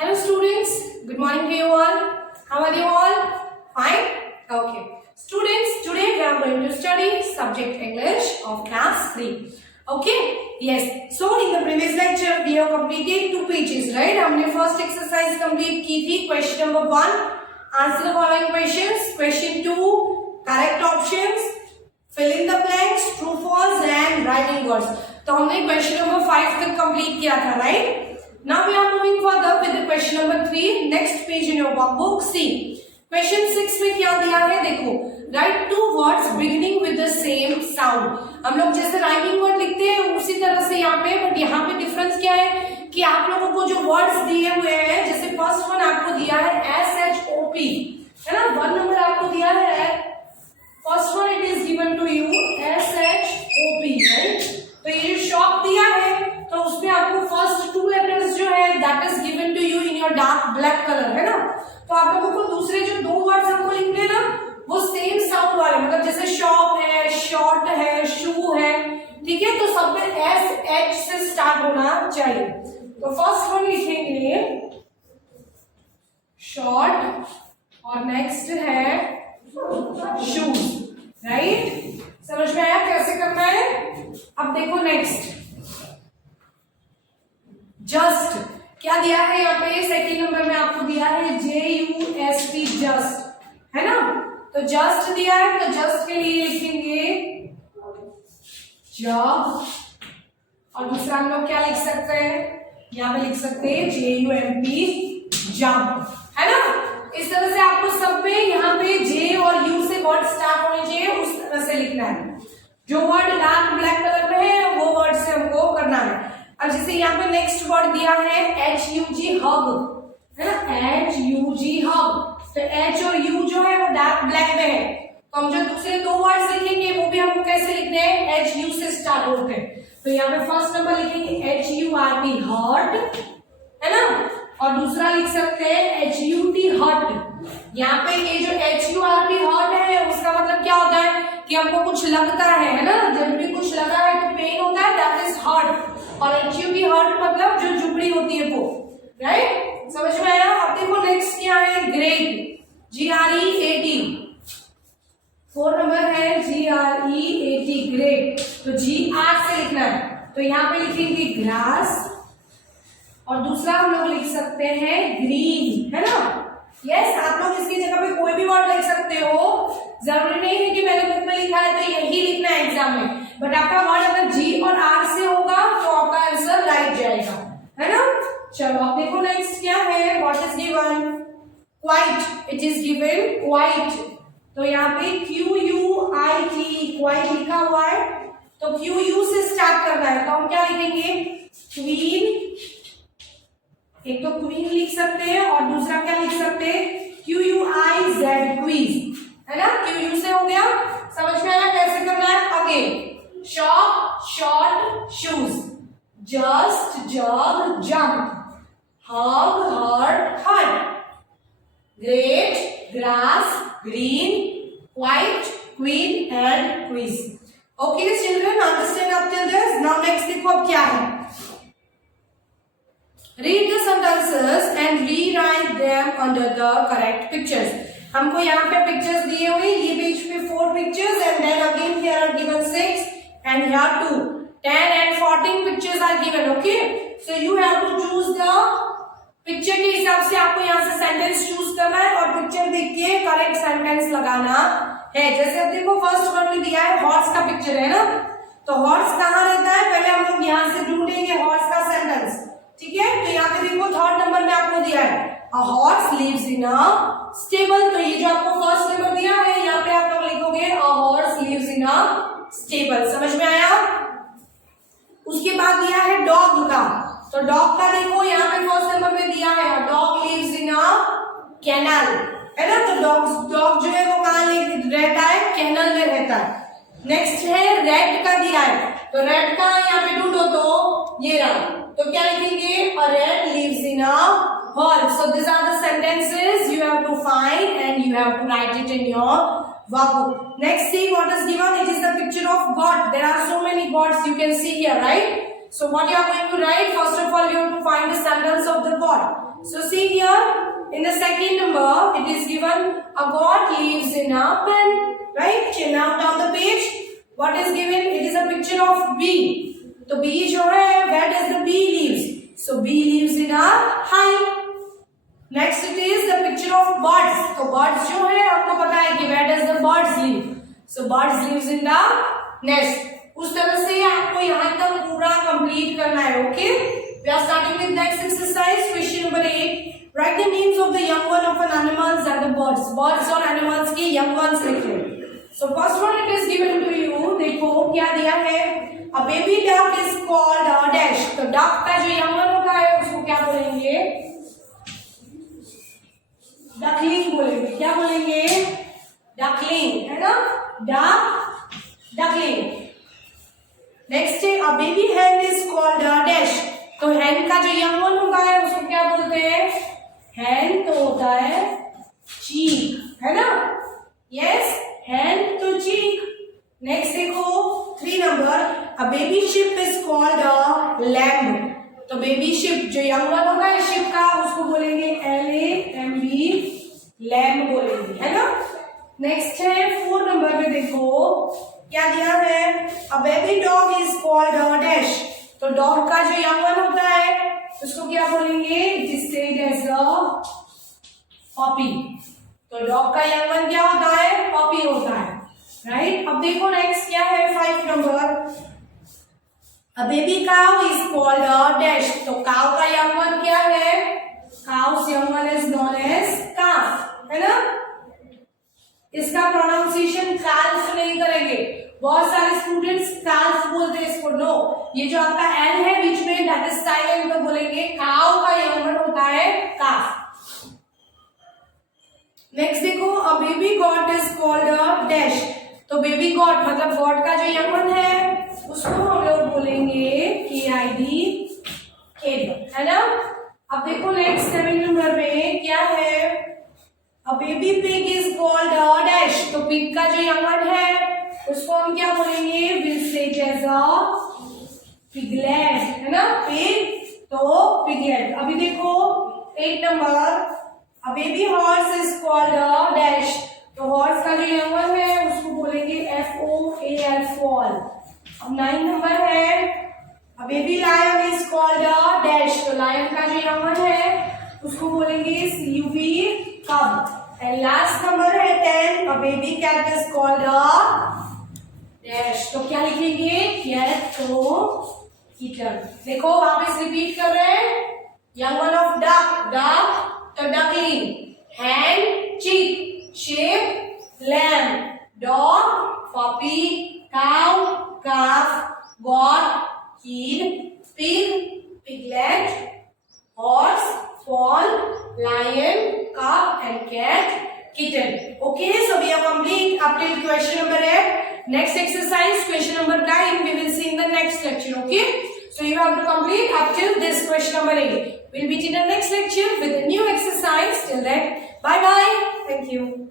Hello students, good morning to you all. How are you all? Fine? Okay. Students, today we are going to study subject English of class 3. Okay? Yes. So in the previous lecture we have completed 2 pages, right? हमने first exercise complete की थी. Question number 1, answer the following questions. Question 2, correct options, fill in the blanks, true false and writing words. तो हमने question number 5 तक complete किया था, right? Now we are moving further with the question number 3. Next page in your workbook. See, question 6 में क्या दिया है देखो. Write 2 words beginning with the same sound. हम लोग जैसे राइमिंग वर्ड लिखते हैं उसी तरह से यहाँ पे, बट यहाँ पे डिफरेंस क्या है कि आप लोगों को जो वर्ड्स दिए हुए हैं, जैसे फर्स्ट वन आपको दिया है SHOP, है ना. 1 नंबर आपको दिया है, first one it is given to you SHOP, right. तो ये जो शॉप दिया है तो उसमें आपको फर्स्ट 2 लेटर्स जो है that is given to you in your dark black colour, है ना. तो आप लोगों को दूसरे जो 2 वर्ड्स हमको लिखने ना वो सेम साउंड वाले, मतलब जैसे शॉप है, शॉर्ट है, शू है, ठीक है. तो सब में SH से स्टार्ट होना चाहिए. तो फर्स्ट वन लिखेंगे शॉर्ट और नेक्स्ट है शूज, राइट. समझ में आया कैसे करना है. अब देखो नेक्स्ट जस्ट क्या दिया है यहाँ पे. सेकंड नंबर में आपको दिया है JUST, जस्ट, है ना. तो जस्ट दिया है तो जस्ट के लिए लिखेंगे जब, और दूसरा हम लोग क्या लिख सकते हैं, यहाँ पे लिख सकते हैं JUMP, जंप, है ना. इस तरह से आपको सब में यहाँ पे J और U से वर्ड स्टार्ट होने चाहिए, उस तरह से लिखना है. जो वर्ड डार्क ब्लैक कलर में है वो वर्ड से हमको करना है. अब जैसे यहाँ पे नेक्स्ट वर्ड दिया है HUG, हग, है ना. HUG, हग. तो H और U जो है वो डार्क ब्लैक में है, तो हम जो दूसरे 2 वर्ड्स लिखेंगे वो भी हमको कैसे लिखने हैं, HU से स्टार्ट होते हैं. तो यहाँ पे फर्स्ट नंबर लिखेंगे HURT, हर्ट, है ना. और दूसरा लिख सकते हैं HUT, हर्ट. यहाँ पे ये जो HURT, हर्ट है उसका मतलब क्या होता है कि हमको कुछ लगता है ना. जब भी कुछ लगा है तो पेन होता है, दैट इज हर्ट. और HUT, हर्ट मतलब जो जुबड़ी होती है वो, राइट. समझ में आया. अब देखो नेक्स्ट क्या है, ग्रेट, GREAT. 4 नंबर है GREAT, ग्रेट. तो GR से लिखना है, तो यहाँ पे लिखेंगे ग्रास, और दूसरा हम लोग लिख सकते हैं ग्रीन, है ना. यस, आप लोग इसकी जगह पे कोई भी वर्ड लिख सकते हो, जरूरी नहीं है कि मैंने बुक में लिखा है तो यही लिखना है एग्जाम में, बट आपका वर्ड अगर G और R से होगा तो आपका आंसर राइट जाएगा, है ना. चलो अब देखो नेक्स्ट क्या है, what is given, quite, it is given quite. तो यहाँ पे QUIT, क्वाइट लिखा हुआ है, तो QU से स्टार्ट करना है, तो हम क्या लिखेंगे, क्वीन. एक तो क्वीन लिख सकते हैं और दूसरा क्या लिख सकते हैं, QUIZ, क्वीज, है ना. QU से हो गया. समझ में आया कैसे करना है. Again shop, short, shoes, just, jug, jump, hug, hurt, hurt, great, grass, green, quite, queen and quiz. Okay children, understand up till this. Now next देखो अब क्या है. Read the sentences and rewrite them under the correct pictures. हमको यहाँ पे pictures दिए हुए, ये पेज पे 4 pictures and then again here are given 6 and here 2. 10 and 14 pictures are given. Okay, so you have to choose the picture के हिसाब से आपको यहाँ से सेंटेंस चूज करना है और पिक्चर देख के करेक्ट सेंटेंस लगाना है. जैसे अब देखो फर्स्ट वन में दिया है हॉर्स का पिक्चर, है ना. तो हॉर्स कहाँ रहता है, पहले हम लोग यहाँ से ढूंढेंगे हॉर्स का सेंटेंस, ठीक है. तो यहाँ पे देखो थर्ड नंबर में आपको दिया है a horse lives in a stable. तो ये जो आपको फर्स्ट नंबर दिया है यहाँ पे आप लोग लिखोगे a horse lives in a stable. समझ में आया. उसके बाद दिया है डॉग का, तो डॉग का देखो यहाँ पे फर्स्ट नंबर में दिया है dog lives in a kennel, है ना. तो डॉग जो है वो कहाँ रहता है, कैनल में रहता है. नेक्स्ट है रेड का दिया है, तो रेड का यहाँ पे ढूंढो तो ये रहा. तो क्या लिखेंगे, a rat lives in a hall. So these are the sentences you have to find and you have to write it in your workbook. Next, see what is given. It is the picture of God. There are so many gods you can see here, right? So what you are going to write? First of all, you have to find the sentence of the God. So see in the second number it is given a goat lives in a pen, right? Now down the page, what is given? It is a picture of bee. तो bee जो है, where does the bee lives? So bee lives in a hive. Next it is the picture of birds. तो birds जो है आपको पता है कि where does the birds live? So birds lives in the nest. उस तरह से आपको यहाँ तक पूरा कंप्लीट करना है. Okay, we are starting with next exercise. Question number 8. Write the names of the young one of an animals and the birds. Birds और animals के young ones लिखें. So first one it is given to you. देखो क्या दिया है. A baby duck is called a dash. तो duck का जो young one होता है उसको क्या बोलेंगे? डकलिंग बोलेंगे. क्या बोलेंगे? डकलिंग, है ना? Duck, duckling. नेक्स्ट है a baby hen is called a dash. तो hen का जो young one होता है उसको क्या बोलते हैं? hen तो होता है चीक, है ना? यस, hen तो चीक. नेक्स्ट देखो 3 number. a baby sheep is called a lamb. तो बेबी शिप जो यंग वन होगा है शिप का उसको बोलेंगे LAMB, लैम्ब बोलेंगे, है ना? नेक्स्ट है 4 नंबर पे देखो क्या दिया है. A baby dog is called a dash. तो डॉग का जो यंग वन होता है उसको क्या बोलेंगे? It is said as a puppy. तो डॉग का यंग वन क्या होता है? पपी होता है, राइट? अब देखो नेक्स्ट क्या है 5 number. A baby cow is called a dash. तो cow का young one क्या है? Cow's young one is known as calf, है ना? इसका प्रोनाउंसिएशन calf नहीं करेंगे. बहुत सारे स्टूडेंट्स calf बोलते हैं इसको. नो, ये जो आपका L है बीच में that is silent, तो बोलेंगे cow का young one होता है calf. नेक्स्ट देखो a baby goat is called a dash. तो बेबी गॉड मतलब गॉड का जो यंग वन है उसको हम लोग बोलेंगे KID, है ना? अब देखो नेक्स्ट 7 नंबर में क्या है. A baby pig is called a dash. तो पिग का जो यंग वन है उसको हम क्या बोलेंगे? Will say it as a piglet, है ना? पिग तो पिगलेट. अभी देखो 8 number. A baby horse is called a dash. तो हॉर्स का जो यंग वन है उसको बोलेंगे FOAL, फॉल. अब 9 नंबर है. A baby lion is called a dash. तो लायन का जो यंग वन है उसको बोलेंगे CUB, कब. एंड लास्ट नंबर है 10. A baby cat is called a dash. तो क्या लिखेंगे? कैट तो कीटन. देखो वापस रिपीट कर रहे हैं. Young one of duck, duck तो डकलिंग. हैन चिक, sheep, lamb, dog, puppy, cow, calf, goat, kid, pig, piglet, horse, foal, lion, cub and cat, kitten. Okay, so we are complete up till question number 8. Next exercise, question number 9, we will see in the next lecture. Okay, so you have to complete up till this question number 8. We'll meet in the next lecture with a new exercise. Till then, bye bye. Thank you.